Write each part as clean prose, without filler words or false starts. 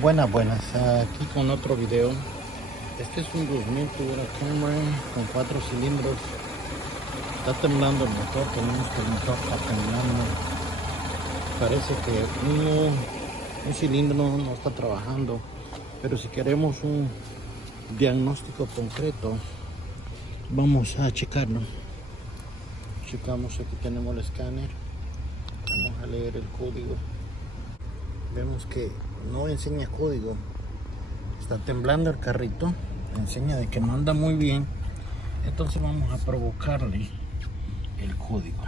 Buenas, aquí con otro video. Este es un 2000 Toyota Camry con 4 cilindros. Está temblando el motor, tenemos que el motor está temblando. Parece que un cilindro no está trabajando, pero si queremos un diagnóstico concreto, vamos a checarlo. Checamos, aquí tenemos el escáner, vamos a leer el código. Vemos que no enseña código, está temblando el carrito, enseña de que no anda muy bien. Entonces vamos a provocarle el código.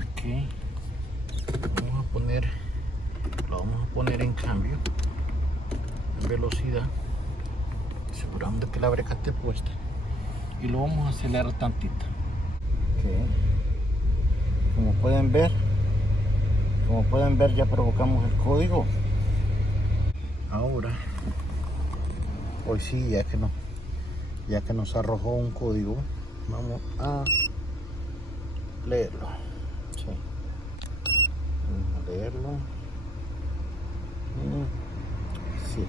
Aquí lo vamos a poner en cambio, en velocidad, asegurando que la breca esté puesta, y lo vamos a acelerar tantito. Okay. Como pueden ver, ya provocamos el código. Ahora, hoy sí, ya que nos arrojó un código, vamos a leerlo. Sí. Vamos a leerlo. Sí.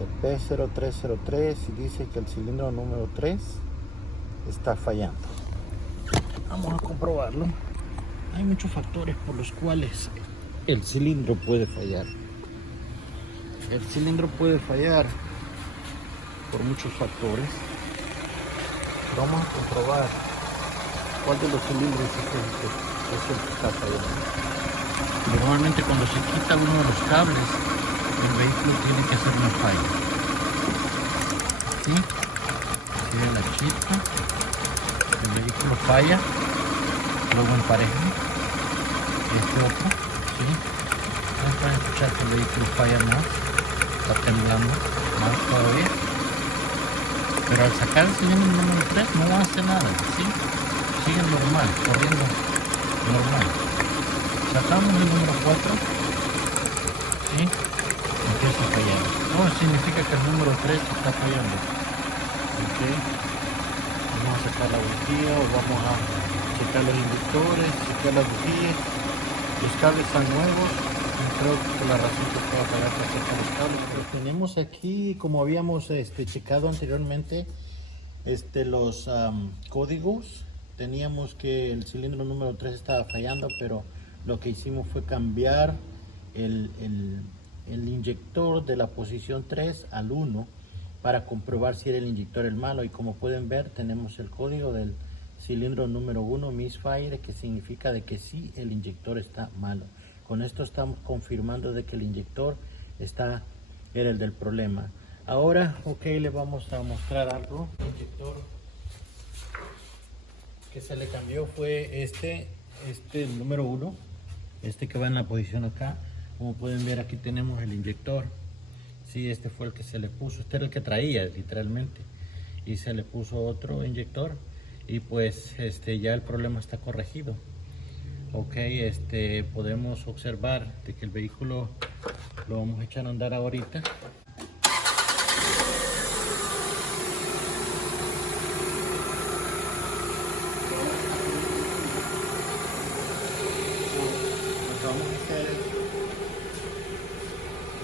El P0303 dice que el cilindro número 3 está fallando. Vamos a comprobarlo. Hay muchos factores por los cuales el cilindro puede fallar. El cilindro puede fallar por muchos factores. Pero vamos a comprobar cuál de los cilindros es el que está fallando. Normalmente cuando se quita uno de los cables, el vehículo tiene que hacer una falla. ¿Sí? Si ve la chispa, el vehículo falla, luego empareja este otro, ¿sí? Entonces pueden escuchar que el vehículo falla más, está temblando más todavía, pero al sacar el cilindro número 3 no hace nada, ¿sí? Sigue normal, corriendo normal. Sacamos el número 4, ¿sí? Empieza a fallar. No significa que el número 3 está fallando. ¿Okay? Vamos a sacar la bujía o vamos a checar los inductores, checar las bujías. Los cables están nuevos. Creo que la razón que pueda fallar para checar los cables. Pero tenemos aquí, como habíamos checado anteriormente, los códigos. Teníamos que el cilindro número 3 estaba fallando, pero lo que hicimos fue cambiar el inyector de la posición 3 al 1 para comprobar si era el inyector el malo. Y como pueden ver, tenemos el código del cilindro número 1 misfire, que significa de que sí, el inyector está malo. Con esto estamos confirmando de que el inyector era el del problema. Ahora, le vamos a mostrar algo. El inyector que se le cambió fue este número 1, que va en la posición acá. Como pueden ver, aquí tenemos el inyector. Sí, este fue el que se le puso, este era el que traía literalmente, y se le puso otro inyector, y pues ya el problema está corregido. Podemos observar de que el vehículo lo vamos a echar a andar ahorita.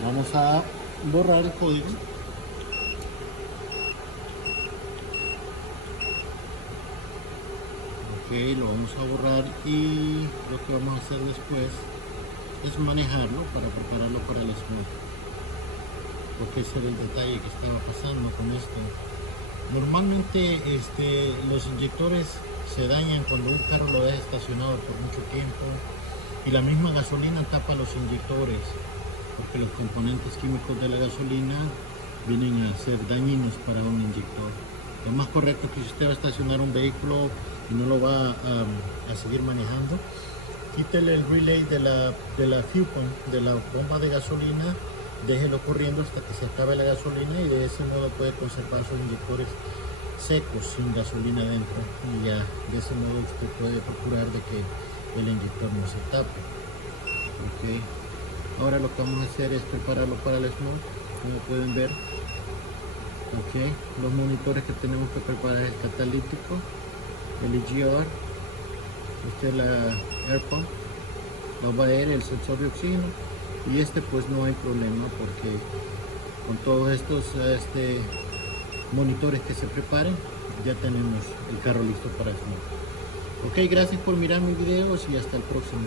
Vamos a borrar el código. Lo vamos a borrar, y lo que vamos a hacer después es manejarlo para prepararlo para el smooth, porque ese era el detalle que estaba pasando con esto. Normalmente los inyectores se dañan cuando un carro lo deja estacionado por mucho tiempo, y la misma gasolina tapa los inyectores, porque los componentes químicos de la gasolina vienen a ser dañinos para un inyector. Lo más correcto es que si usted va a estacionar un vehículo y no lo va a seguir manejando, quítele el relay de la fuel pump, de la bomba de gasolina, déjelo corriendo hasta que se acabe la gasolina, y de ese modo puede conservar sus inyectores secos sin gasolina dentro, y ya de ese modo usted puede procurar de que el inyector no se tape. Ahora lo que vamos a hacer es prepararlo para el smoke. Como pueden ver, los monitores que tenemos que preparar es el catalítico, el EGR, la air pump, la OBR, el sensor de oxígeno, Y este pues no hay problema, porque con todos estos monitores que se preparen, ya tenemos el carro listo para eso. Ok, gracias por mirar mis videos y hasta el próximo.